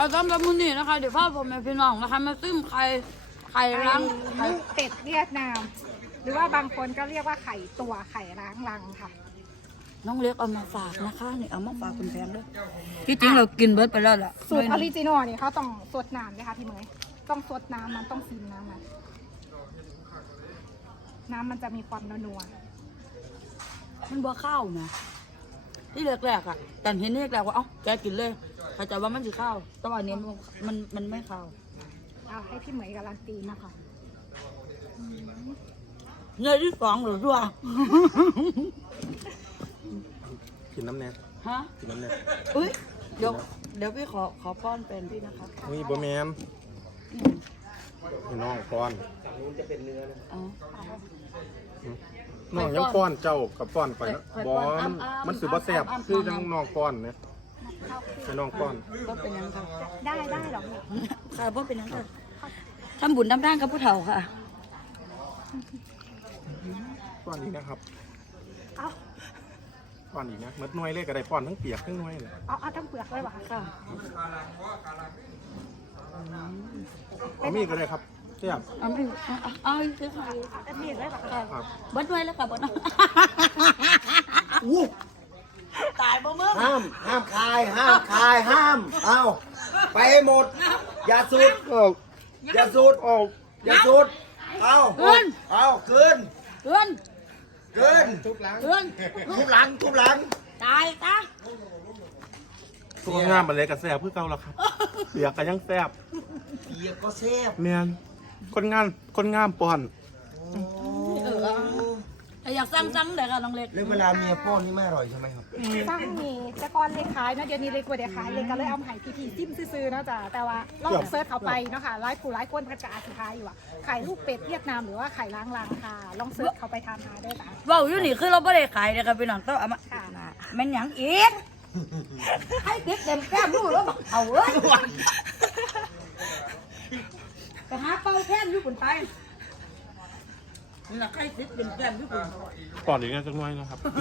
สำหรับมื้อนี้นะคะเดี๋ยวพ่อผมแม่พี่น้องนะคะมาซิมไข่ล้างไข่ลูกเป็ดเวียดนาม หรือว่าบางคนก็เรียกว่าไข่ตัวไข่ล้างรังค่ะน้องเล็กเอามาฝากนะคะนี่เอามาฝากคุณแพงด้วยที่จริงเรากินเบิร์ดไปแล้วแหละสูตรออริจินอลนี่เขาต้องสดน้ำเลยค่ะพี่เมย์ต้องสดน้ำมันต้องซีมน้ำมันน้ำมันจะมีความนัวมันบ่ข้าวนะที่แรกๆอ่ะแต่เห็นนี่แรกว่าเอ้าแกกินเลยเข้าใจว่ามันสิข้าวแต่ว่าเนี้มันไม่ข้าวเอาให้พี่เมย์การันตีนะคะเนื้อที่สองหรือว่ากินน้ำแน่ฮะกินน้ำแน่อุ้ยเดี๋ยวพี่ขอป้อนเป็นพี่นะคะนี่บะแมนพี่น้องป้อนอ๋อน้องยังป้อนเจ้ากับป้อนไปนะไปบป้ออนมอ้ำๆมันสืบว่าแซ่บอ้ำๆคือจังน้องป้อนเนี่ยให้น้องป้อนก็เป็นยังค่ะได้หรอค่ะก็เป็นยังค่ะทำบุญทำทานกับผู้เฒ่าค่ะป้อนอีกนะครับเอาป้อนอีกนะมัดหน่วยเลยก็ได้ป้อนทั้งเปียกทั้งหน่วยเลยเอาทั้งเปลือกเลยเหรอคะค่ะเอามีดก็ได้ครับแซ่บเอาไม่เอาคือค่ะอันนี้เลยเหรอคะครับเบิดไว้แล้วค่ะเบิดเอาตายบ่เมื่อห้ามคาย เอาไปให้หมด อย่าสุด อย่าสุด อย่าสุด เอาเอาเกินเพื่อนเกินเพื่อนทุบหลังตายตาตัวงามมาเลยกับแซ่บเพื่อเก่าแล้วครับเปียกก็ยังแซ่บเปียกก็แซ่บแมนคนงามป้อนแต่อยากสั่งเลยค่ะน้องเล็กแล้วเวลาเมียป้อนนี่ไม่อร่อยใช่ไหมครับตั้งมีแต่ก่อนเลยขายเนาะเดี๋ยวนี้เลยกว่าเดี๋ยวขายเลยก็เลยเอามาให้พี่ๆจิ้มซื้อๆเนาะจ้ะแต่ว่าลองเซิร์ชเขาไปเนาะค่ะหลายคนกระจายสุดท้ายอยู่อะไข่ลูกเป็ดเวียดนามหรือว่าไข่ล้างรังค่ะลองเซิร์ชเขาไปทานหาได้จ้ะเว้าอยู่นี่คือเราไม่ได้ขายเลยค่ะพี่น้องต้องเอามาค่ะแม่นหยังอีกให้ติ๊กเต็มแก้มลูกแล้วบอกเอาเอ้ยไปหาเป้าแท่นอยู่บนไปนี่แหละใครติ๊กเต็มแก้มอยู่บนป้อนอีกนะจังหน่วยนะครับ